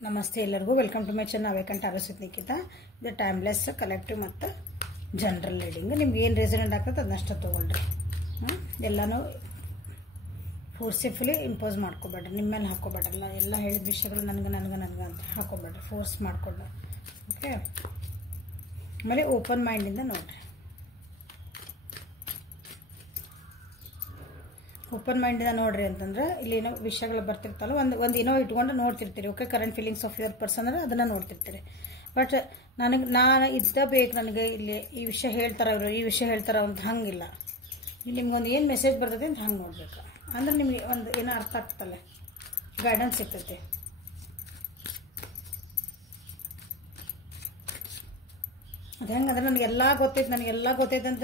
ನಮಸ್ತೆ ಎಲ್ಲರಿಗೂ welcome to my channel ನಾವೇಕಂಠ ಅರಸಿತ್ ನಿಖಿತಾ. ಇದು ಟೈಮ್ಲೆಸ್ ಕಲೆಕ್ಟಿವ್ ಮತ್ತು ಜನರಲ್ ರೀಡಿಂಗ್. ನಿಮ್ಗೆ ಏನು ರೆಸನೆಂಟ್ ಆಗ್ತದೆ ಅದನ್ನಷ್ಟು ತೊಗೊಳ್ರಿ. ಎಲ್ಲನೂ ಫೋರ್ಸಿಫುಲಿ ಇಂಪೋಸ್ ಮಾಡ್ಕೋಬೇಡ್ರಿ, ನಿಮ್ಮ ಮೇಲೆ ಹಾಕೋಬೇಡ್ರಲ್ಲ. ಎಲ್ಲ ಹೇಳಿದ ವಿಷಯಗಳು ನನಗೆ ಅಂತ ಹಾಕೋಬೇಡ್ರಿ, ಫೋರ್ಸ್ ಮಾಡಿಕೊಂಡು. ಓಕೆ, ಆಮೇಲೆ ಓಪನ್ ಮೈಂಡಿಂದ ನೋಡಿರಿ. ಓಪನ್ ಮೈಂಡಿಂದ ನೋಡ್ರಿ ಅಂತಂದ್ರೆ ಇಲ್ಲಿ ಏನೋ ವಿಷಯಗಳು ಬರ್ತಿರ್ತಲ್ಲ, ಒಂದು ಏನೋ ಇಟ್ಕೊಂಡು ನೋಡ್ತಿರ್ತೀರಿ. Okay, current feelings of your person ಅಂದ್ರೆ ಅದನ್ನು ನೋಡ್ತಿರ್ತೀರಿ. ಬಟ್ ನಾನು ಬೇಕು, ನನಗೆ ಇಲ್ಲಿ ಈ ವಿಷಯ ಹೇಳ್ತಾರ ಇವರು, ಈ ವಿಷಯ ಹೇಳ್ತಾರ ಅಂತ ಹಂಗಿಲ್ಲ. ನಿಮ್ಗೊಂದು ಏನು ಮೆಸೇಜ್ ಬರ್ತದೆ ಅಂತ ಹಂಗೆ ನೋಡ್ಬೇಕು. ಅಂದ್ರೆ ನಿಮಗೆ ಒಂದು ಏನೋ ಅರ್ಥ ಆಗ್ತಲ್ಲ, ಗೈಡೆನ್ಸ್ ಸಿಗ್ತೈತಿ. ಅದು ಹೆಂಗಂದ್ರೆ ನನಗೆಲ್ಲ ಗೊತ್ತೈತೆ ಅಂತ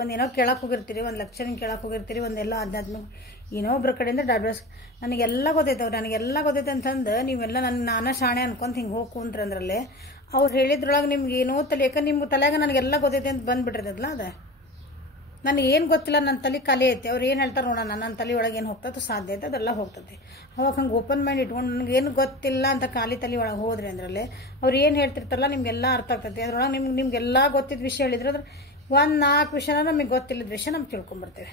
ಒಂದು ಏನೋ ಕೇಳಕ್ಕೆ ಹೋಗಿರ್ತೀರಿ, ಒಂದು ಲೆಕ್ಚರಿಂಗ್ ಕೇಳಕ್ಕೆ ಹೋಗಿರ್ತೀರಿ, ಒಂದೆಲ್ಲ ಅದಾದ್ಮೇಲೆ ಏನೋ ಒಬ್ಬರ ಕಡೆಯಿಂದ ಡಾಡ್ರೆಸ್ ನನಗೆಲ್ಲ ಗೊತ್ತೈತೆ ಅಂತಂದು ನೀವೆಲ್ಲ ನಾನೇ ಶಾಣೆ ಅನ್ಕೊಂತ ಹಿಂಗೆ ಹೋಗಿ ಕುಂತ್ರಿ ಅಂದ್ರಲ್ಲಿ ಅವ್ರು ಹೇಳಿದ್ರೊಳಗೆ ನಿಮ್ಗೆ ಏನೋ ತಲೆ, ಯಾಕಂದ್ರೆ ನಿಮ್ಮ ತಲೆಯಾಗ ನನಗೆಲ್ಲ ಗೊತ್ತೈತೆ ಅಂತ ಬಂದ್ಬಿಟ್ಟಿರ್ತದಲ್ಲ. ಅದು ನನಗೆ ಏನು ಗೊತ್ತಿಲ್ಲ, ನನ್ನ ತಲೆ ಖಾಲಿ ಐತಿ. ಅವ್ರು ಏನು ಹೇಳ್ತಾರೆ ನೋಡೋಣ, ನನ್ನ ತಲೆ ಒಳಗೆ ಏನು ಹೋಗ್ತದೆ ಸಾಧ್ಯ ಐತೆ ಅದೆಲ್ಲ ಹೋಗ್ತದೆ. ಅವಾಗ ಹಂಗೆ ಓಪನ್ ಮೈಂಡ್ ಇಟ್ಕೊಂಡು ನನಗೇನು ಗೊತ್ತಿಲ್ಲ ಅಂತ ಖಾಲಿ ತಲೆ ಒಳಗೆ ಹೋದ್ರಿ ಅಂದ್ರಲ್ಲಿ ಅವ್ರು ಏನು ಹೇಳ್ತಿರ್ತಾರಲ್ಲ ನಿಮ್ಗೆಲ್ಲ ಅರ್ಥ ಆಗ್ತೈತಿ. ಅದ್ರೊಳಗೆ ನಿಮ್ಗೆಲ್ಲ ಗೊತ್ತಿದ್ದ ವಿಷಯ ಹೇಳಿದ್ರೆ ಅದ್ರ ಒಂದು 4 ವಿಷಯನ ನಮಗೆ ಗೊತ್ತಿಲ್ಲದ ವಿಷಯ ನಮ್ಗೆ ತಿಳ್ಕೊಂಬರ್ತೇವೆ.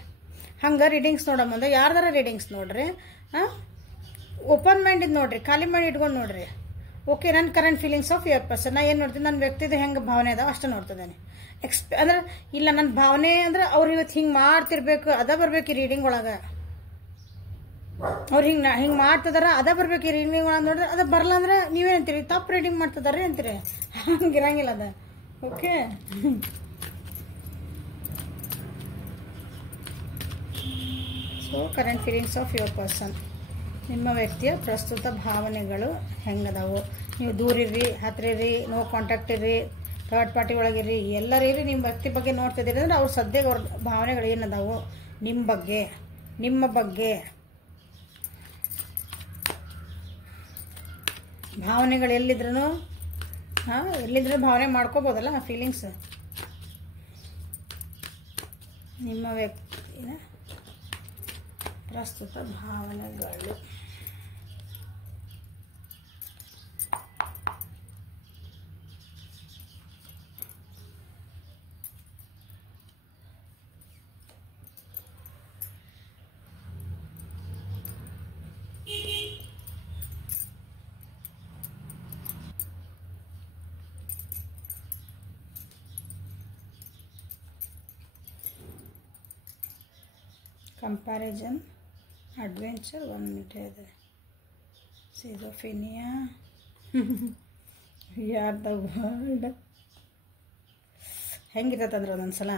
ಹಂಗೆ ರೀಡಿಂಗ್ಸ್ ನೋಡೋ ಮುಂದೆ ಯಾರ್ದಾರ ರೀಡಿಂಗ್ಸ್ ನೋಡ್ರಿ, ಓಪನ್ ಮೈಂಡಿದ್ದು ನೋಡ್ರಿ, ಖಾಲಿ ಮೈಂಡ್ ಇಟ್ಕೊಂಡು ನೋಡ್ರಿ. ಓಕೆ, ನನ್ನ current feelings of your person ನಾ ಏನು ನೋಡ್ತೀನಿ, ನನ್ನ ವ್ಯಕ್ತಿದು ಹೆಂಗೆ ಭಾವನೆ ಅದಾವ ಅಷ್ಟು ನೋಡ್ತಿದ್ದೇನೆ. ಅಂದ್ರೆ ಇಲ್ಲ, ನನ್ನ ಭಾವನೆ ಅಂದ್ರೆ ಅವ್ರು ಇವತ್ತು ಹಿಂಗೆ ಮಾಡ್ತಿರ್ಬೇಕು ಅದ ಬರ್ಬೇಕು ಈ ರೀಡಿಂಗ್ ಒಳಗೆ. ಅವ್ರು ಹಿಂಗೆ ಮಾಡ್ತಿದಾರ ಅದ ಬರ್ಬೇಕು ಈ ರೀಡಿಂಗ್ ಒಳಗೆ. ನೋಡ್ರಿ ಅದ ಬರಲ್ಲ ಅಂದ್ರೆ ನೀವೇನಂತೀರಿ, ತಪ್ಪು ರೀಡಿಂಗ್ ಮಾಡ್ತಿದಾರೆ ಅಂತೀರಿ. ಹಂಗಿರಂಗಿಲ್ಲ ಅದ. Okay, so current feelings of your person, ನಿಮ್ಮ ವ್ಯಕ್ತಿಯ ಪ್ರಸ್ತುತ ಭಾವನೆಗಳು ಹೆಂಗದಾವು. ನೀವು ದೂರಿರ್ರಿ, ಹತ್ತಿರಿರಿ, ನೋ ಕಾಂಟ್ಯಾಕ್ಟ್ ಇರ್ರಿ, ಥರ್ಡ್ ಪಾರ್ಟಿ ಒಳಗಿರ್ರಿ, ಎಲ್ಲರೂ ಇರ್ರಿ, ನಿಮ್ಮ ವ್ಯಕ್ತಿ ಬಗ್ಗೆ ನೋಡ್ತಿದ್ದೀರಿ ಅಂದ್ರೆ ಅವ್ರು ಸದ್ಯಕ್ಕೆ ಅವ್ರ ಭಾವನೆಗಳು ಏನದಾವು ನಿಮ್ಮ ಬಗ್ಗೆ ಭಾವನೆಗಳು ಎಲ್ಲಿದ್ರು ಭಾವನೆ ಮಾಡ್ಕೋಬೋದಲ್ಲ, ಫೀಲಿಂಗ್ಸ್. ನಿಮ್ಮ ವ್ಯಕ್ತಿಯ ಪ್ರಸ್ತುತ ಭಾವನೆಗಳು ಕಂಪ್ಯಾರಿಸನ್, ಅಡ್ವೆಂಚರ್, 1 ಮಿನಿಟ್ ಇದೆ, ಸಿಜೋಫ್ರೇನಿಯಾ, ಯಾರ್ ದ ವರ್ಲ್ಡ್. ಹೆಂಗಿರ್ತಂದ್ರೆ ಒಂದೊಂದ್ಸಲ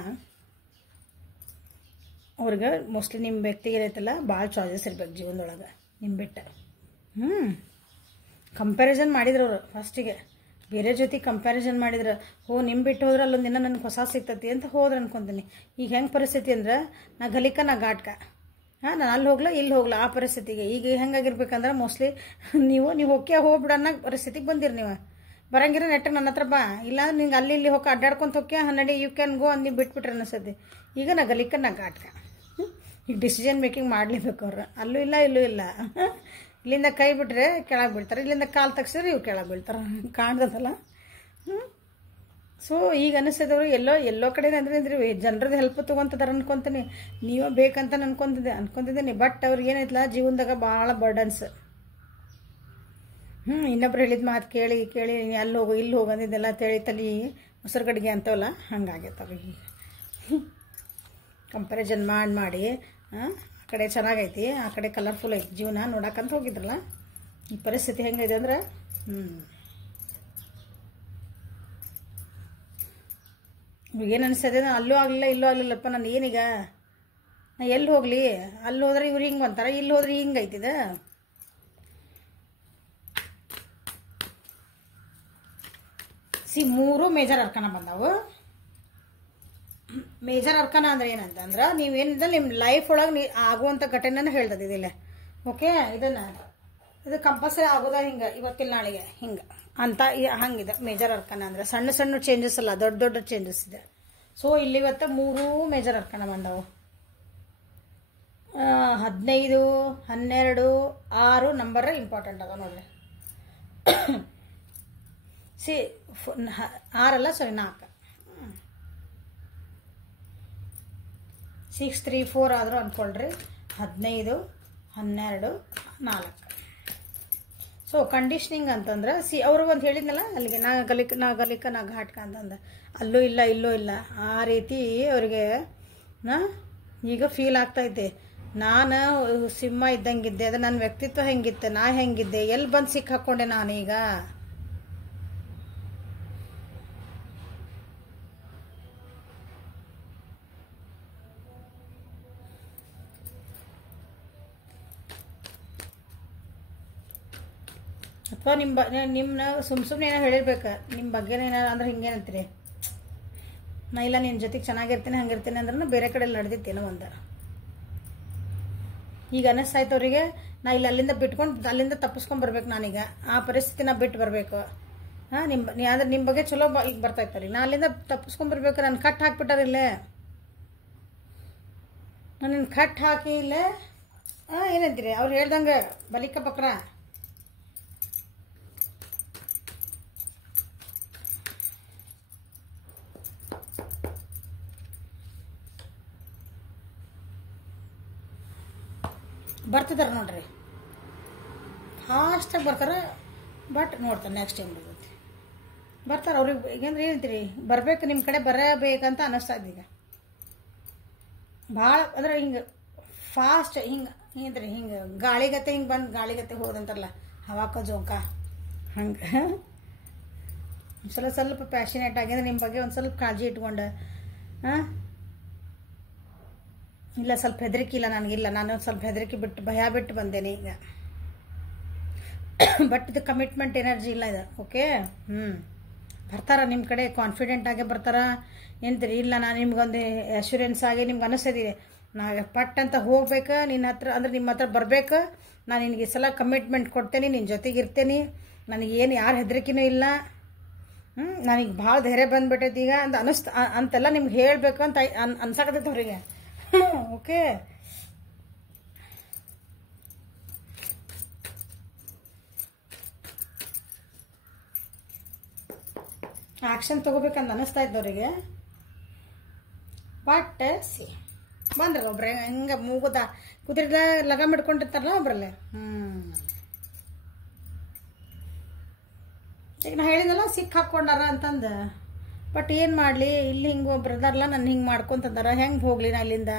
ಅವ್ರಿಗೆ ಮೋಸ್ಟ್ಲಿ ನಿಮ್ಮ ವ್ಯಕ್ತಿಗೆ ಏನೈತಲ್ಲ ಭಾಳ ಚಾಯ್ಸಸ್ ಇರ್ಬೇಕು ಜೀವನದೊಳಗೆ ನಿಮ್ಮ ಬಿಟ್ಟು. ಕಂಪ್ಯಾರಿಸನ್ ಮಾಡಿದ್ರು ಅವರು ಫಸ್ಟಿಗೆ, ಬೇರೆ ಜೊತೆ ಕಂಪ್ಯಾರಿಸನ್ ಮಾಡಿದ್ರೆ ನಿಮ್ಮ ಬಿಟ್ಟು ಹೋದ್ರೆ ಅಲ್ಲೊಂದು ದಿನ ನನಗೆ ಹೊಸ ಸಿಗ್ತತಿ ಅಂತ ಹೋದ್ರೆ ಅನ್ಕೊತೀನಿ. ಈಗ ಹೆಂಗೆ ಪರಿಸ್ಥಿತಿ ಅಂದ್ರೆ ನಾ ಗಲಿಕ ನಾ ಘಾಟ್ಕ, ನಾನು ಅಲ್ಲಿ ಹೋಗ್ಲಾ ಇಲ್ಲಿ ಹೋಗ್ಲಾ ಆ ಪರಿಸ್ಥಿತಿಗೆ. ಈಗ ಹೆಂಗಾಗಿರ್ಬೇಕಂದ್ರೆ ಮೋಸ್ಟ್ಲಿ ನೀವು ಹೋಗ್ಬಿಡನ್ನ ಪರಿಸ್ಥಿತಿಗೆ ಬಂದಿರಿ. ನೀವು ಬರಂಗಿರ ನೆಟ್ಟಗೆ ನನ್ನ ಹತ್ರ ಬಾ, ಇಲ್ಲ ನಿಂಗೆ ಅಲ್ಲಿ ಇಲ್ಲಿ ಹೋಗಿ ಅಡ್ಡಾಡ್ಕೊಂತ ಹೋಗ್ಯ ಹನ್ನೆರಡು ಯು ಕ್ಯಾನ್ ಗೋ ಅಂದು ಬಿಟ್ಬಿಟ್ರೆ ಅನಿಸ್ತದೆ. ಈಗ ನಾ ಗಲಿಕ ನಾ ಘಾಟ್ಕ, ಈಗ ಡಿಸಿಷನ್ ಮೇಕಿಂಗ್ ಮಾಡಲೇಬೇಕು ಅವ್ರು. ಅಲ್ಲೂ ಇಲ್ಲ ಇಲ್ಲೂ ಇಲ್ಲ. ಇಲ್ಲಿಂದ ಕೈ ಬಿಟ್ರೆ ಕೆಳಗೆ ಬೀಳ್ತಾರೆ, ಇಲ್ಲಿಂದ ಕಾಲು ತಗ್ಸಿದ್ರೆ ಇವ್ರು ಕೆಳಗೆ ಬೀಳ್ತಾರೆ. ಕಾಣ್ತದಲ್ಲ. ಸೊ ಈಗ ಅನಿಸ್ತದವ್ರು ಎಲ್ಲೋ ಕಡೆ ಅಂದ್ರೆ ಜನರದ್ದು ಹೆಲ್ಪ್ ತೊಗೊಂತದಾರ ಅನ್ಕೊಂತೀನಿ. ನೀವೇ ಬೇಕಂತ ಅನ್ಕೊಂತಿದ್ದೀನಿ. ಬಟ್ ಅವ್ರಿಗೆ ಏನೈತಲ್ಲ ಜೀವನದಾಗ ಭಾಳ ಬರ್ಡನ್ಸ್. ಇನ್ನೊಬ್ರು ಹೇಳಿದ ಮಾತು ಕೇಳಿ ಅಲ್ಲಿ ಹೋಗು ಇಲ್ಲಿ ಹೋಗು ಅಂದಿದ್ದೆಲ್ಲ ತಲಿ ಮೊಸರು ಗಡಿಗೆ ಅಂತವಲ್ಲ ಹಂಗಾಗೈತೆ ಅವ್ರಿಗೆ. ಕಂಪ್ಯಾರಿಸನ್ ಮಾಡಿ ಆ ಕಡೆ ಚೆನ್ನಾಗೈತಿ, ಆ ಕಡೆ ಕಲರ್ಫುಲ್ ಐತಿ ಜೀವನ ನೋಡಕ್ಕಂತ ಹೋಗಿದ್ರಲ್ಲ. ಈ ಪರಿಸ್ಥಿತಿ ಹೆಂಗಿದೆ ಅಂದ್ರೆ ಏನು ಅನಿಸ್ತದೆ, ಅಲ್ಲೂ ಆಗಲಿಲ್ಲ ಇಲ್ಲೂ ಆಗಲಿಲ್ಲಪ್ಪ, ನಾನು ಏನೀಗ ನಾ ಎಲ್ಲಿ ಹೋಗಲಿ, ಅಲ್ಲಿ ಹೋದ್ರೆ ಇವ್ರು ಹಿಂಗೆ ಅಂತಾರೆ, ಇಲ್ಲಿ ಹೋದ್ರೆ ಹಿಂಗೆ ಐತಿದ. ಮೂರು ಮೇಜರ್ ಅರ್ಕನ ಬಂದವು. ಮೇಜರ್ ಅರ್ಕನ ಅಂದ್ರೆ ಏನಂತಂದ್ರೆ ನೀವೇನಿದೆ ನಿಮ್ಮ ಲೈಫ್ ಒಳಗೆ ಆಗುವಂಥ ಘಟನೆನ ಹೇಳ್ತದೆ ಇದಿಲ್ಲ. ಓಕೆ, ಇದು ಕಂಪಲ್ಸರಿ ಆಗೋದ ಹಿಂಗೆ ಇವತ್ತಿನ ನಾಳೆಗೆ ಹಿಂಗೆ ಅಂತ ಹಂಗಿದೆ ಮೇಜರ್ ಅರ್ಕನ ಅಂದ್ರೆ. ಸಣ್ಣ ಚೇಂಜಸ್ ಅಲ್ಲ, ದೊಡ್ಡ ಚೇಂಜಸ್ ಇದೆ. ಸೊ ಇಲ್ಲಿ ಇವತ್ತು 3 ಮೇಜರ್ ಅರ್ಕನ ಬಂದವು. 15, 12, 6 ನಂಬರ್ ಇಂಪಾರ್ಟೆಂಟ್ ಅದ ನೋಡ್ರಿ. ಸಿ 6 ಅಲ್ಲ ಸಾರಿ 4 6 3 4 ಆದರೂ ಅಂದ್ಕೊಳ್ರಿ 15 12 4 ಸೊ ಕಂಡೀಷ್ನಿಂಗ್ ಅಂತಂದ್ರೆ ಅವ್ರಿಗೆ ಒಂದು ಹೇಳಿದ್ನಲ್ಲ ಅಲ್ಲಿಗೆ ನಾ ಗಲಿಕ ನಾ ಘಾಟ್ಕ ಅಂತಂದ ಅಲ್ಲೂ ಇಲ್ಲ ಇಲ್ಲೂ ಇಲ್ಲ ಆ ರೀತಿ ಅವ್ರಿಗೆ ಈಗ ಫೀಲ್ ಆಗ್ತೈತೆ ನಾನು ಸಿಂಹ ಇದ್ದಂಗಿದ್ದೆ ಅದು ನನ್ನ ವ್ಯಕ್ತಿತ್ವ ಹೆಂಗಿತ್ತೆ ನಾ ಹೆಂಗಿದ್ದೆ ಎಲ್ಲಿ ಬಂದು ಸಿಕ್ಕಾಕೊಂಡೆ ನಾನೀಗ ಅಥವಾ ನಿಮ್ಮನ್ನ ಸುಮ್ಮನೆ ಏನೋ ಹೇಳಿರ್ಬೇಕು ನಿಮ್ಮ ಬಗ್ಗೆ ಏನಾರು ಅಂದ್ರೆ ಹಿಂಗೇನಂತೀರಿ ನಾ ಇಲ್ಲ ನಿನ್ನ ಜೊತೆಗೆ ಚೆನ್ನಾಗಿರ್ತೀನಿ ಹಂಗಿರ್ತೀನಿ ಅಂದ್ರೂ ಬೇರೆ ಕಡೆ ನಡೆದಿತ್ತೇನೋ ಒಂದು ಈಗ ಅನ್ನಿಸ್ತಾಯ್ತು ಅವರಿಗೆ ನಾ ಇಲ್ಲಿ ಅಲ್ಲಿಂದ ಬಿಟ್ಕೊಂಡು ಅಲ್ಲಿಂದ ತಪ್ಪಿಸ್ಕೊಂಡು ಬರ್ಬೇಕು ನಾನೀಗ ಆ ಪರಿಸ್ಥಿತಿನ ಬಿಟ್ಟು ಬರಬೇಕು ಅಂದ್ರೆ ನಿಮ್ಮ ಬಗ್ಗೆ ಚಲೋ ಈಗ ಬರ್ತಾಯಿತ್ತು ರೀ ನಾ ಅಲ್ಲಿಂದ ತಪ್ಪಿಸ್ಕೊಂಡು ಬರ್ಬೇಕು ನಾನು ಕಟ್ ಹಾಕ್ಬಿಟ್ಟಾರ ಇಲ್ಲೇ ನಾನು ಕಟ್ ಹಾಕಿ ಇಲ್ಲೇ ಏನಂತೀರಿ ಅವ್ರು ಹೇಳ್ದಂಗೆ ಬಲಿಕ ಬಕ್ರ ಬರ್ತಿದಾರೆ ನೋಡ್ರಿ ಫಾಸ್ಟಾಗಿ ಬರ್ತಾರೆ ಬಟ್ ನೋಡ್ತಾರೆ ನೆಕ್ಸ್ಟ್ ಟೈಮ್ ಬರ್ತೈತಿ ಬರ್ತಾರೆ ಅವ್ರಿಗೆ ಈಗಂದ್ರೆ ಏನಂತೀರಿ ಬರಬೇಕು ನಿಮ್ಮ ಕಡೆ ಬರಬೇಕಂತ ಅನ್ನಿಸ್ತಾ ಈಗ ಭಾಳ ಅಂದ್ರೆ ಹಿಂಗೆ ಫಾಸ್ಟ್ ಹಿಂಗೆ ಏನಂತೀರಿ ಹಿಂಗೆ ಗಾಳಿಗತೆ ಹಿಂಗೆ ಬಂದು ಗಾಳಿಗತೆ ಹೋದಂತಾರಲ್ಲ ಹವಾಕ ಜೋಂಕ ಹಂಗೆ ಸ್ವಲ್ಪ ಪ್ಯಾಷನೇಟ್ ಆಗಿದ್ರೆ ನಿಮ್ಮ ಬಗ್ಗೆ ಒಂದು ಸ್ವಲ್ಪ ಕಾಳಜಿ ಇಟ್ಕೊಂಡು ಇಲ್ಲ ಸ್ವಲ್ಪ ಹೆದರಿಕೆ ಇಲ್ಲ ನನಗಿಲ್ಲ ನಾನು ಸ್ವಲ್ಪ ಹೆದರಿಕೆ ಬಿಟ್ಟು ಭಯ ಬಿಟ್ಟು ಬಂದೇನೆ ಈಗ ಬಟ್ ಇದು ಕಮಿಟ್ಮೆಂಟ್ ಎನರ್ಜಿ ಇಲ್ಲ ಇದು ಓಕೆ ಬರ್ತಾರ ನಿಮ್ಮ ಕಡೆ ಕಾನ್ಫಿಡೆಂಟ್ ಆಗೇ ಬರ್ತಾರ ಎಂತೀರಿ ಇಲ್ಲ ನಾನು ನಿಮ್ಗೊಂದು ಅಶ್ಯೂರೆನ್ಸ್ ಆಗಿ ನಿಮ್ಗೆ ಅನ್ನಿಸ್ತಿದೆ ನಾ ಪಟ್ ಅಂತ ಹೋಗ್ಬೇಕು ನಿನ್ನ ಹತ್ರ ಅಂದ್ರೆ ನಿಮ್ಮ ಹತ್ರ ಬರಬೇಕು ನಾನು ನಿನಗೆ ಈ ಸಲ ಕಮಿಟ್ಮೆಂಟ್ ಕೊಡ್ತೇನೆ ನಿನ್ನ ಜೊತೆಗೆ ಇರ್ತೇನೆ ನನಗೇನು ಯಾರು ಹೆದರಿಕೆನೂ ಇಲ್ಲ ನನಗೆ ಭಾಳ ಧೈರ್ಯ ಬಂದ್ಬಿಟ್ಟೈತಿ ಈಗ ಅಂತ ಅಂತೆಲ್ಲ ನಿಮ್ಗೆ ಹೇಳಬೇಕು ಅಂತ ಅನ್ಸಾಕತ್ತೈತೆ ಅವರಿಗೆ ಓಕೆ ಆಕ್ಷನ್ ತಗೋಬೇಕಂತ ಅನ್ನಿಸ್ತಾ ಇದ್ದವರಿಗೆ ಬಟ್ ಸಿ ಬಂದ್ರಲ್ಲ ಒಬ್ರೆ ಹಿಂಗೆ ಮೂಗುದ ಕುದುರೆದ ಲಗ ಮಾಡ್ಕೊಂಡಿರ್ತಾರಲ್ಲ ಒಬ್ರಲ್ಲೇ ಈಗ ನಾ ಹೇಳಿದಲ್ಲ ಸಿಕ್ಕ ಹಾಕ್ಕೊಂಡಾರ ಅಂತಂದು ಬಟ್ ಏನು ಮಾಡಲಿ ಇಲ್ಲಿ ಹಿಂಗೆ ಒಬ್ರು ಅದಾರಲ್ಲ ನನ್ನ ಹಿಂಗೆ ಮಾಡ್ಕೊತಂದಾರ ಹೆಂಗೆ ಹೋಗ್ಲಿ ನಾ ಅಲ್ಲಿಂದ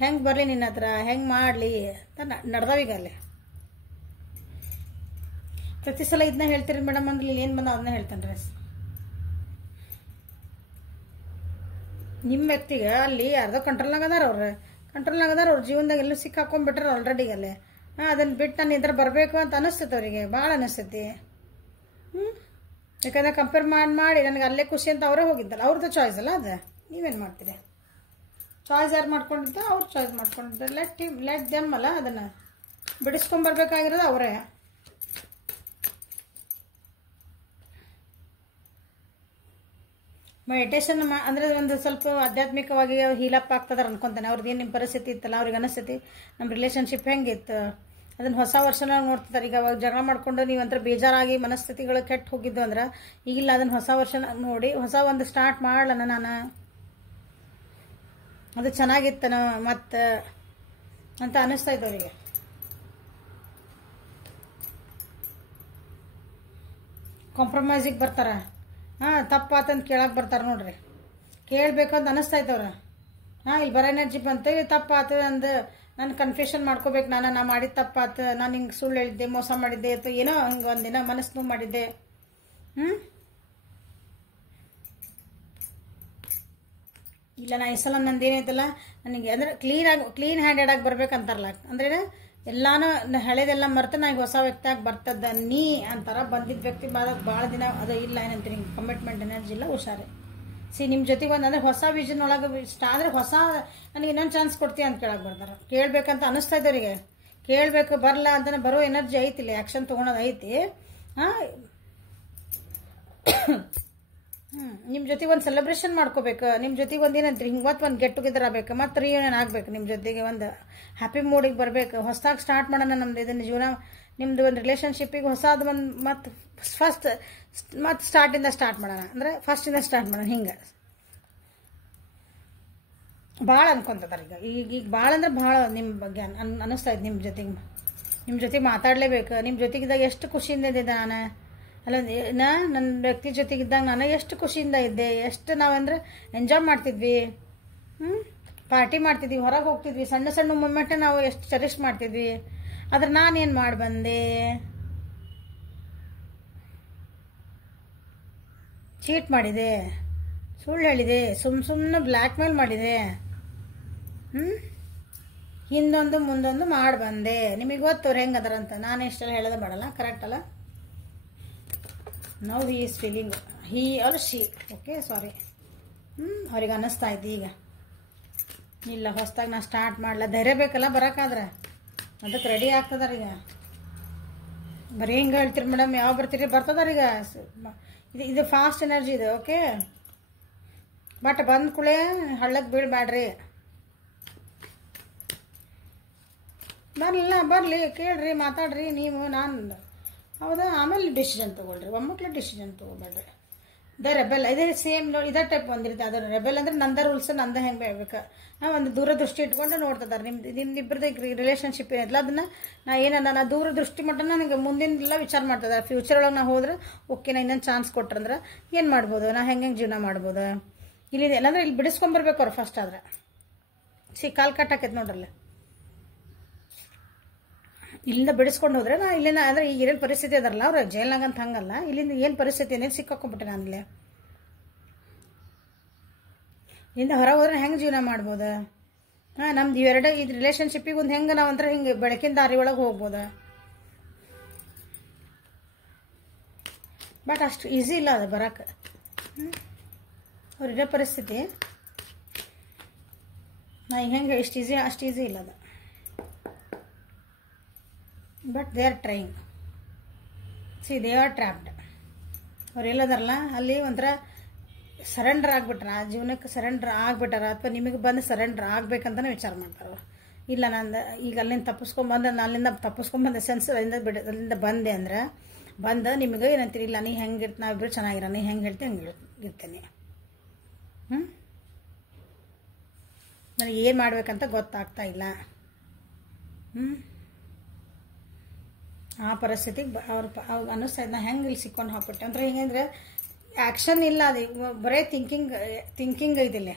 ಹೆಂಗೆ ಬರಲಿ ನಿನ್ನ ಹತ್ರ ಹೆಂಗೆ ಮಾಡಲಿ ಅಂತ ನಡ್ದಾವೀಗ ಅಲ್ಲಿ ಪ್ರತಿ ಸಲ ಇದನ್ನ ಹೇಳ್ತೀರಿ ಮೇಡಮ್ ಅಂದ್ರೆ ಇಲ್ಲಿ ಏನು ಬಂದ ಅದನ್ನ ಹೇಳ್ತಾನೆ ರೀ ನಿಮ್ಮ ವ್ಯಕ್ತಿಗೆ ಅಲ್ಲಿ ಅರ್ಧ ಕಂಟ್ರೋಲ್ನಾಗ ಅದಾರ ಅವ್ರ ಜೀವನದಾಗ ಎಲ್ಲೂ ಸಿಕ್ಕ ಹಾಕೊಂಡ್ಬಿಟ್ರೆ ಆಲ್ರೆಡಿ ಅಲ್ಲೇ ಅದನ್ನು ಬಿಟ್ಟು ನಾನು ಇದ್ರ ಬರಬೇಕು ಅಂತ ಅನ್ನಿಸ್ತೈತೆ ಅವರಿಗೆ ಭಾಳ ಅನ್ನಿಸ್ತೈತಿ ಯಾಕಂದ್ರೆ ಕಂಪೇರ್ ಮಾಡಿ ನನಗೆ ಅಲ್ಲೇ ಖುಷಿ ಅಂತ ಅವರೇ ಹೋಗಿದ್ದಲ್ಲ ಅವ್ರದ್ದು ಚಾಯ್ಸ್ ಅಲ್ಲ ಅದು ನೀವೇನು ಮಾಡ್ತೀರಿ ಚಾಯ್ಸ್ ಯಾರು ಮಾಡ್ಕೊಂಡಿರ್ತಾರೆ ಅವ್ರು ಚಾಯ್ಸ್ ಮಾಡ್ಕೊಂಡಿರ್ತಾರೆ ಲೆಟ್ ದೆಮ್ ಅಲ್ಲ ಅದನ್ನು ಬಿಡಿಸ್ಕೊಂಬರ್ಬೇಕಾಗಿರೋದು ಅವರೇ ಮೆಡಿಟೇಷನ್ ಅಂದರೆ ಒಂದು ಸ್ವಲ್ಪ ಆಧ್ಯಾತ್ಮಿಕವಾಗಿ ಹೀಲಪ್ ಆಗ್ತದಾರ ಅನ್ಕೊಂತಾನೆ ಅವ್ರದ್ದು ಏನು ನಿಮ್ಮ ಪರಿಸ್ಥಿತಿ ಇತ್ತಲ್ಲ ಅವ್ರಿಗೆ ಅನಿಸ್ತೈತಿ ನಮ್ಮ ರಿಲೇಷನ್ಶಿಪ್ ಹೆಂಗಿತ್ತು ಅದನ್ನು ಹೊಸ ವರ್ಷನ ನೋಡ್ತಿದ್ದಾರೆ ಈಗ ಅವಾಗ ಜಗಳ ಮಾಡ್ಕೊಂಡು ನೀವು ಒಂಥರ ಬೇಜಾರಾಗಿ ಮನಸ್ಥಿತಿಗಳು ಕೆಟ್ಟು ಹೋಗಿದ್ದು ಅಂದ್ರೆ ಈಗಿಲ್ಲ ಅದನ್ನು ಹೊಸ ವರ್ಷ ನೋಡಿ ಹೊಸ ಒಂದು ಸ್ಟಾರ್ಟ್ ಮಾಡಲನ ನಾನು ಅದು ಚೆನ್ನಾಗಿತ್ತನ ಮತ್ತು ಅಂತ ಅನ್ನಿಸ್ತಾ ಇತ್ತು ಅವರಿಗೆ ಕಾಂಪ್ರಮೈಸಿಗೆ ಬರ್ತಾರ ತಪ್ಪಾತಂತ ಕೇಳಕ್ಕೆ ಬರ್ತಾರೆ ನೋಡ್ರಿ ಕೇಳಬೇಕು ಅಂತ ಅನ್ನಿಸ್ತಾ ಇತ್ತವ್ರ ಇಲ್ಲಿ ಬರೋ ಎನರ್ಜಿ ಬಂತು ತಪ್ಪಾತು ಅಂದು ನಾನು ಕನ್ಫ್ಯೂಷನ್ ಮಾಡ್ಕೋಬೇಕು ನಾ ಮಾಡಿದ ತಪ್ಪಾತು ನಾನು ಹಿಂಗೆ ಸುಳ್ಳು ಹೇಳಿದ್ದೆ ಮೋಸ ಮಾಡಿದ್ದೆ ಅಥವಾ ಏನೋ ಹಿಂಗೆ ಒಂದಿನ ಮನಸ್ಸು ನೋವು ಮಾಡಿದ್ದೆ ಇಲ್ಲ ನಾ ಈ ಸಲ ನಂದೇನೈತಲ್ಲ ನನಗೆ ಅಂದ್ರೆ ಕ್ಲೀನ್ ಹ್ಯಾಂಡೆಡ್ ಆಗಿ ಬರ್ಬೇಕಂತಾರಲ್ಲ ಅಂದ್ರೆ ಎಲ್ಲಾನು ಹಳೇದೆಲ್ಲ ಮರ್ತ ನನಗೆ ಹೊಸ ವ್ಯಕ್ತಿಯಾಗಿ ಬರ್ತದ ನೀ ಅಂತಾರ ಬಂದಿದ್ದ ವ್ಯಕ್ತಿ ಭಾಳ ದಿನ ಅದು ಇಲ್ಲ ಏನಂತೀರಿ ಹಿಂಗೆ ಕಮಿಟ್ಮೆಂಟ್ ಎನರ್ಜಿ ಇಲ್ಲ ಹುಷಾರೆ ನಿಮ್ಮ ಜೊತೆಗೆ ಒಂದು ಅಂದರೆ ಹೊಸ ವಿಷನ್ ಒಳಗೆ ಅಂದರೆ ಹೊಸ ನನಗೆ ಇನ್ನೊಂದು ಚಾನ್ಸ್ ಕೊಡ್ತೀಯ ಅಂತ ಕೇಳಕ್ಕೆ ಬರ್ತಾರೆ ಕೇಳಬೇಕಂತ ಅನ್ನಿಸ್ತಾ ಇದ್ದವರಿಗೆ ಕೇಳಬೇಕು ಬರಲ್ಲ ಅಂತಲೇ ಬರೋ ಎನರ್ಜಿ ಐತಿಲ್ಲ ಆ್ಯಕ್ಷನ್ ತೊಗೊಳೋದು ಐತಿ ನಿಮ್ಮ ಜೊತೆಗೆ ಒಂದು ಸೆಲೆಬ್ರೇಷನ್ ಮಾಡ್ಕೋಬೇಕು ನಿಮ್ಮ ಜೊತೆಗೆ ಒಂದು ಏನಂತೀರಿ ಹಿಂಗೆ ಒಂದು ಗೆಟ್ ಟುಗೆದರ್ ಆಗಬೇಕು ಮತ್ತು ರಿಯೂನಿಯನ್ ಆಗಬೇಕು ನಿಮ್ಮ ಜೊತೆಗೆ ಒಂದು ಹ್ಯಾಪಿ ಮೂಡಿಗೆ ಬರಬೇಕು ಹೊಸದಾಗಿ ಸ್ಟಾರ್ಟ್ ಮಾಡೋಣ ನಮ್ದು ಇದನ್ನು ಜೀವನ ನಿಮ್ಮದು ಒಂದು ರಿಲೇಷನ್ಶಿಪ್ಪಿಗೆ ಹೊಸದು ಒಂದು ಮತ್ತು ಫಸ್ಟ್ ಮತ್ತು ಸ್ಟಾರ್ಟಿಂದ ಸ್ಟಾರ್ಟ್ ಮಾಡೋಣ, ಅಂದರೆ ಫಸ್ಟಿಂದ ಸ್ಟಾರ್ಟ್ ಮಾಡೋಣ. ಹಿಂಗೆ ಭಾಳ ಅನ್ಕೊಂತದಾರೆ ಈಗ ಭಾಳ ಅಂದ್ರೆ ಭಾಳ ನಿಮ್ಮ ಬಗ್ಗೆ ಅನ್ನಿಸ್ತಾ ಇದೆ. ನಿಮ್ಮ ಜೊತೆಗೆ ಮಾತಾಡಲೇಬೇಕು. ನಿಮ್ಮ ಜೊತೆಗಿದ್ದಾಗ ಎಷ್ಟು ಖುಷಿಯಿಂದ ಇದ್ದೆ ನಾನು, ಅಲ್ಲ ನನ್ನ ವ್ಯಕ್ತಿ ಜೊತೆಗಿದ್ದಾಗ ನಾನು ಎಷ್ಟು ಖುಷಿಯಿಂದ ಇದ್ದೆ, ಎಷ್ಟು ನಾವಂದ್ರೆ ಎಂಜಾಯ್ ಮಾಡ್ತಿದ್ವಿ, ಪಾರ್ಟಿ ಮಾಡ್ತಿದ್ವಿ, ಹೊರಗೆ ಹೋಗ್ತಿದ್ವಿ, ಸಣ್ಣ ಸಣ್ಣ ಮೂಮೆಂಟ್ನ ನಾವು ಎಷ್ಟು ಚೆರಿಷ್ ಮಾಡ್ತಿದ್ವಿ. ಆದ್ರೆ ನಾನೇನು ಮಾಡಿ ಬಂದೆ, ಚೀಟ್ ಮಾಡಿದೆ, ಸುಳ್ಳು ಹೇಳಿದೆ, ಸುಮ್ಮನೆ ಬ್ಲ್ಯಾಕ್ ಮೇಲ್ ಮಾಡಿದೆ, ಹಿಂದೊಂದು ಮುಂದೊಂದು ಮಾಡಿ ಬಂದೆ. ನಿಮಗೆ ಗೊತ್ತವ್ರು ಹೆಂಗದಾರಂತ, ನಾನು ಎಷ್ಟೆಲ್ಲ ಹೇಳೋದು ಮಾಡಲ್ಲ, ಕರೆಕ್ಟ್ ಅಲ್ಲ. Now he is feeling, he or she, okay sorry. ಅವ್ರಿಗೆ ಅನ್ನಿಸ್ತಾ ಇದ್ದಿ ಈಗ ಇಲ್ಲ ಹೊಸ್ದಾಗಿ ನಾ ಸ್ಟಾರ್ಟ್ ಮಾಡಲ, ಧೈರ್ಯ ಬೇಕಲ್ಲ ಬರೋಕ್ಕಾದ್ರೆ, ಅದಕ್ಕೆ ರೆಡಿ ಆಗ್ತದಾರ ಈಗ. ಬರೀ ಹಿಂಗೆ ಹೇಳ್ತೀರಿ ಮೇಡಮ್, ಯಾವ ಬರ್ತೀರಿ ಬರ್ತದಾರ ಈಗ. ಇದು ಫಾಸ್ಟ್ ಎನರ್ಜಿ ಇದೆ, ಓಕೆ. ಬಟ್ ಬಂದ ಕೂಡಲೇ ಹಳ್ಳಕ್ಕೆ ಬೀಳಬೇಡ್ರಿ, ಬರಲಿ ಕೇಳ್ರಿ, ಮಾತಾಡ್ರಿ ನೀವು, ನಾನು ಹೌದಾ, ಆಮೇಲೆ ಡಿಸಿಷನ್ ತೊಗೊಳ್ರಿ, ಒಮ್ಮಕ್ಳು ಡಿಸಿಷನ್ ತೊಗೊಬೇಡ್ರಿ. ದ ರೆಬೆಲ್ ಇದೇ ಸೇಮ್ ಇದೇ ಟೈಪ್ ಒಂದಿರುತ್ತೆ. ಅದರ ರೆಬೆಲ್ ಅಂದ್ರೆ ನಂದ ರೂಲ್ಸ್ ನಂದ ಹೆಂಗೆ ಹೇಳ್ಬೇಕು, ಒಂದು ದೂರದೃಷ್ಟಿ ಇಟ್ಕೊಂಡು ನೋಡ್ತಿದ್ದಾರೆ. ನಿಮ್ದಿಬ್ಬರದ ರಿಲೇಷನ್ಶಿಪ್ ಏನಿಲ್ಲ ಅದನ್ನ ನಾ ಏನನ್ನ ದೂರದೃಷ್ಟಿ ಮಟ್ಟ ನನಗೆ ಮುಂದಿನ ವಿಚಾರ ಮಾಡ್ತಿದ್ದಾರೆ. ಫ್ಯೂಚರ್ ಒಳಗೆ ನಾ ಹೋದ್ರೆ ಓಕೆ, ನಾ ಇನ್ನೊಂದು ಚಾನ್ಸ್ ಕೊಟ್ರಂದ್ರೆ ಏನು ಮಾಡ್ಬೋದು, ನಾ ಹೆಂಗೆ ಜೀವನ ಮಾಡ್ಬೋದು. ಇಲ್ಲಿ ಎಲ್ಲಂದ್ರೆ ಇಲ್ಲಿ ಬಿಡಿಸ್ಕೊಂಬರ್ಬೇಕು ಅವ್ರು ಫಸ್ಟ್. ಆದ್ರೆ ಕಾಲು ಕಟ್ಟಾಕೈತೆ ನೋಡ್ರಲ್ಲ, ಇಲ್ಲಿಂದ ಬಿಡಿಸ್ಕೊಂಡು ಹೋದ್ರೆ ನಾ ಇಲ್ಲಿಂದ ಅಂದ್ರೆ ಈಗ ಏನೇನು ಪರಿಸ್ಥಿತಿ ಅದಾರಲ್ಲ ಅವ್ರು ಜೈಲ್ನಾಗ ಅಂತ ಹಂಗಲ್ಲ, ಇಲ್ಲಿಂದ ಏನು ಪರಿಸ್ಥಿತಿ ಏನೇನು ಸಿಕ್ಕಾಕೊಂಡ್ಬಿಟ್ಟೆ ನಾನು ಇಲ್ಲೇ. ಇಲ್ಲಿಂದ ಹೊರಗೆ ಹೋದ್ರೆ ಹೆಂಗೆ ಜೀವನ ಮಾಡ್ಬೋದು, ನಮ್ದು ಇವೆರಡು ಇದು ರಿಲೇಷನ್ಶಿಪ್ಪಿಗೆ ಒಂದು ಹೆಂಗೆ ನಾವಂದ್ರೆ ಹಿಂಗೆ ಬೆಳಕಿನ ದಾರಿ ಒಳಗೆ ಹೋಗ್ಬೋದು. ಬಟ್ ಅಷ್ಟು ಈಸಿ ಇಲ್ಲ ಅದು ಬರೋಕ್ಕೆ. ಅವ್ರಿರೋ ಪರಿಸ್ಥಿತಿ ನಾ ಹೆಂಗೆ ಇಷ್ಟು ಈಸಿ ಅಷ್ಟು ಈಸಿ ಇಲ್ಲ ಅದು. But they are trying, C they are trapped. ಅವ್ರು ಎಲ್ಲದಾರಲ್ಲ ಅಲ್ಲಿ ಒಂಥರ ಸರೆಂಡರ್ ಆಗ್ಬಿಟ್ರ, ಆ ಜೀವನಕ್ಕೆ ಸರೆಂಡರ್ ಆಗ್ಬಿಟ್ಟಾರ, ಅಥವಾ ನಿಮಗೆ ಬಂದು ಸರೆಂಡರ್ ಆಗ್ಬೇಕಂತಲೇ ವಿಚಾರ ಮಾಡ್ತಾರೆ ಅವ್ರು. ಇಲ್ಲ ನಂದು ಈಗ ಅಲ್ಲಿಂದ ತಪ್ಪಿಸ್ಕೊಂಬಂದು, ನಾನು ಅಲ್ಲಿಂದ ತಪ್ಪಿಸ್ಕೊಂಬಂದೆ ಸೆನ್ಸ್ ಅಲ್ಲಿಂದ ಬಂದೆ ಅಂದ್ರೆ ನಿಮಗೆ ಏನಂತೀರಿ, ಇಲ್ಲ ನೀ ಹೆಂಗೆ ನಾವಿಬ್ಬರು ಚೆನ್ನಾಗಿರ, ನೀ ಹೆಂಗೆ ಹೇಳ್ತೀನಿ ಹಂಗೆ ಇರ್ತೇನೆ. ನನಗೆ ಏನು ಮಾಡ್ಬೇಕಂತ ಗೊತ್ತಾಗ್ತಾ ಇಲ್ಲ. ಆ ಪರಿಸ್ಥಿತಿಗೆ ಅವ್ರಿಗೆ ಅನ್ನಿಸ್ತಾ ಇದ್ದ, ಹೆಂಗೆ ಇಲ್ಲಿ ಸಿಕ್ಕೊಂಡು ಹಾಕ್ಬಿಟ್ಟೆ ಅಂದ್ರೆ ಹಿಂಗಂದ್ರೆ ಆ್ಯಕ್ಷನ್ ಇಲ್ಲ, ಅದು ಬರೀ ಥಿಂಕಿಂಗ್ ಐತಿಲ್ಲ.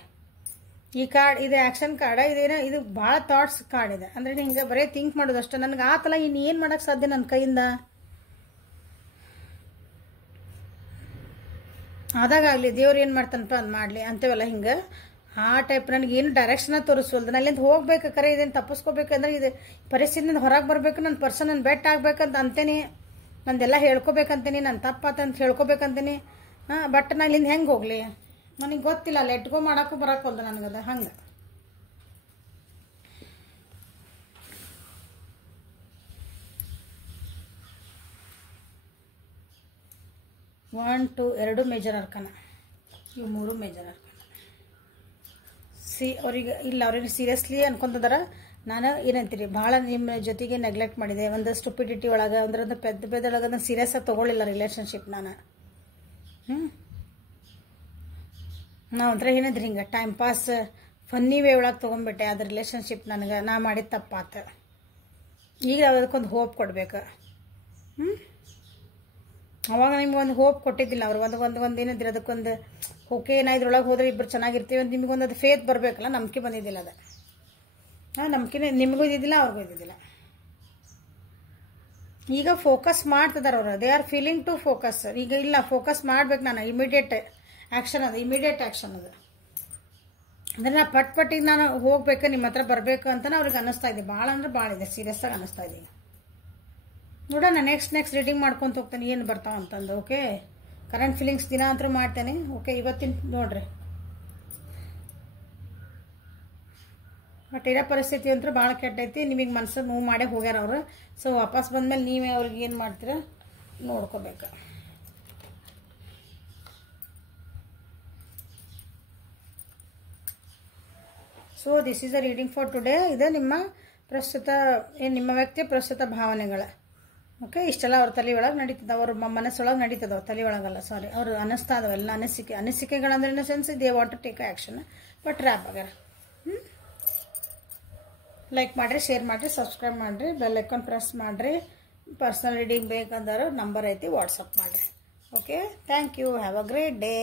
ಈ ಕಾರ್ಡ್ ಇದು ಆ್ಯಕ್ಷನ್ ಕಾರ್ಡ, ಇದು ಭಾಳ ಥಾಟ್ಸ್ ಕಾರ್ಡ್ ಇದೆ. ಅಂದರೆ ಹಿಂಗೆ ಬರೀ ಥಿಂಕ್ ಮಾಡೋದು ಅಷ್ಟೇ. ನನಗೆ ಆತಲ್ಲ, ಇನ್ನು ಏನು ಮಾಡೋಕ್ಕೆ ಸಾಧ್ಯ ನನ್ನ ಕೈಯಿಂದ. ಆದಾಗಲಿ ದೇವ್ರು ಏನು ಮಾಡ್ತಾನಪ್ಪ ಅದು ಮಾಡಲಿ ಅಂತೇವಲ್ಲ, ಹಿಂಗೆ ಆ ಟೈಪ್ ನನಗೇನು ಡೈರೆಕ್ಷನ ತೋರಿಸ್ವಲ್ದು. ನಾನು ಅಲ್ಲಿಂದ ಹೋಗ್ಬೇಕು, ಕರೆ ಇದನ್ನು ತಪ್ಪಿಸ್ಕೋಬೇಕಂದ್ರೆ ಇದು ಪರಿಸ್ಥಿತಿಯಿಂದ ಹೊರಗೆ ಬರಬೇಕು, ನನ್ನ ಪರ್ಸನ್ ನನ್ನ ಬೆಟ್ ಆಗ್ಬೇಕಂತ ಅಂತೇನೆ, ನಂದೆಲ್ಲ ಹೇಳ್ಕೊಬೇಕಂತೇನೆ, ನಾನು ತಪ್ಪಾತಂತ ಹೇಳ್ಕೊಬೇಕಂತೇನೆ. ಬಟ್ ನಾನು ಇಲ್ಲಿಂದ ಹೆಂಗೆ ಹೋಗಲಿ, ನನಗೆ ಗೊತ್ತಿಲ್ಲ, ಲೆಟ್ ಗೋ ಮಾಡೋಕ್ಕೂ ಬರೋಕ್ಕೊಲ್ದು ನನಗದು. ಹಂಗೆ 1 2 2 ಮೇಜರ್ ಅರ್ಕನ, ಇವು 3 ಮೇಜರ್ ಅರ್ಕನ. ಅವ್ರಿಗೆ ಸೀರಿಯಸ್ಲಿ ಅನ್ಕೊಂತದಾರ, ನಾನು ಏನಂತೀರಿ ಭಾಳ ನಿಮ್ಮ ಜೊತೆಗೆ ನೆಗ್ಲೆಕ್ಟ್ ಮಾಡಿದೆ, ಒಂದು ಸ್ಟುಪಿಡಿಟಿ ಒಳಗೆ ಅಂದ್ರೆ ಪೆದ್ದೊಳಗೆ ನಾನು ಸೀರಿಯಸ್ ಆಗಿ ತೊಗೊಳ್ಳಿಲ್ಲ ರಿಲೇಷನ್ಶಿಪ್. ನಾನು ನಾವು ಒಂಥರ ಏನಿದ್ರಿ ಹಿಂಗೆ ಟೈಮ್ ಪಾಸ್ ಫನ್ನಿ ವೇ ಒಳಗೆ ತೊಗೊಂಡ್ಬಿಟ್ಟೆ. ಅದು ರಿಲೇಷನ್ಶಿಪ್ ನನಗೆ ನಾ ಮಾಡಿದ ತಪ್ಪಾತ. ಈಗ ಅದಕ್ಕೊಂದು ಹೋಪ್ ಕೊಡ್ಬೇಕು. ಅವಾಗ ನಿಮ್ಗೆ ಒಂದು ಹೋಪ್ ಕೊಟ್ಟಿದ್ದಿಲ್ಲ ಅವರು. ಒಂದು ಏನಿದ್ರೆ ಅದಕ್ಕೊಂದು ಓಕೆ, ನಾ ಇದ್ರೊಳಗೆ ಹೋದ್ರೆ ಇಬ್ಬರು ಚೆನ್ನಾಗಿರ್ತೀವಿ ಅಂತ ನಿಮಗೊಂದು ಅದು ಫೇತ್ ಬರಬೇಕಲ್ಲ, ನಂಬಿಕೆ ಬಂದಿದ್ದಿಲ್ಲ. ಅದು ನಂಬಿಕೆ ನಿಮಗೂ ಇದ್ದಿದ್ದಿಲ್ಲ, ಅವ್ರಿಗೂ ಇದ್ದಿದ್ದಿಲ್ಲ. ಈಗ ಫೋಕಸ್ ಮಾಡ್ತಿದಾರೆ ಅವರು, they are feeling to focus. ಈಗ ಇಲ್ಲ, ಫೋಕಸ್ ಮಾಡ್ಬೇಕು ನಾನು, ಇಮಿಡಿಯೇಟ್ ಆ್ಯಕ್ಷನ್ ಅದು, ಇಮಿಡಿಯೇಟ್ ಆ್ಯಕ್ಷನ್ ಅದು. ಅಂದರೆ ನಾ ಪಟ್ಟಿಗೆ ನಾನು ಹೋಗ್ಬೇಕು, ನಿಮ್ಮ ಹತ್ರ ಬರಬೇಕು ಅಂತ ಅವ್ರಿಗೆ ಅನ್ನಿಸ್ತಾ ಇದೆ. ಭಾಳ ಅಂದ್ರೆ ಭಾಳ ಇದೆ, ಸೀರಿಯಸ್ ಆಗಿ ಅನ್ನಿಸ್ತಾ ಇದೆ. ನೋಡೋಣ, ನೆಕ್ಸ್ಟ್ ರೀಡಿಂಗ್ ಮಾಡ್ಕೊತ ಹೋಗ್ತೇನೆ ಏನು ಬರ್ತಾವ ಅಂತಂದು. ಓಕೆ, ಕರೆಂಟ್ ಫೀಲಿಂಗ್ಸ್ ದಿನ ಅಂತೂ ಮಾಡ್ತೇನೆ. ಓಕೆ, ಇವತ್ತಿನ ನೋಡ್ರಿ, ಬಟ್ ಇರೋ ಪರಿಸ್ಥಿತಿ ಅಂತೂ ಭಾಳ ಕೆಟ್ಟೈತಿ. ನಿಮಗೆ ಮನಸ್ಸು ನೋವು ಮಾಡೇ ಹೋಗ್ಯಾರ ಅವರು. ಸೊ ವಾಪಸ್ ಬಂದಮೇಲೆ ನೀವೇ ಅವ್ರಿಗೆ ಏನು ಮಾಡ್ತೀರ ನೋಡ್ಕೋಬೇಕು. So this is a reading for today. ಇದು ನಿಮ್ಮ ಪ್ರಸ್ತುತ ನಿಮ್ಮ ವ್ಯಕ್ತಿಯ ಪ್ರಸ್ತುತ ಭಾವನೆಗಳ ಓಕೆ, ಇಷ್ಟೆಲ್ಲ ಅವ್ರ ತಲೆ ಒಳಗೆ ನಡೀತದೆ, ಅವ್ರ ಮನಸ್ಸೊಳಗೆ ನಡೀತದೆ, ತಲೆ ಒಳಗಲ್ಲ, ಸಾರಿ, ಅವ್ರು ಅನ್ನಿಸ್ತಾ ಇದಾವೆಲ್ಲ ಅನಿಸಿಕೆಗಳಂದ್ರೆ in sense they want to take action, but ರ್ಯಾಪ್ ಆಗ್ಯಾರ. ಲೈಕ್ ಮಾಡಿರಿ, ಶೇರ್ ಮಾಡಿರಿ, ಸಬ್ಸ್ಕ್ರೈಬ್ ಮಾಡಿರಿ, ಬೆಲ್ ಐಕಾನ್ ಪ್ರೆಸ್ ಮಾಡಿರಿ. ಪರ್ಸನಲ್ ರೀಡಿಂಗ್ ಬೇಕಂದ್ರೆ ನಂಬರ್ ಐತಿ, ವಾಟ್ಸಪ್ ಮಾಡಿರಿ. Okay, thank you, have a great day.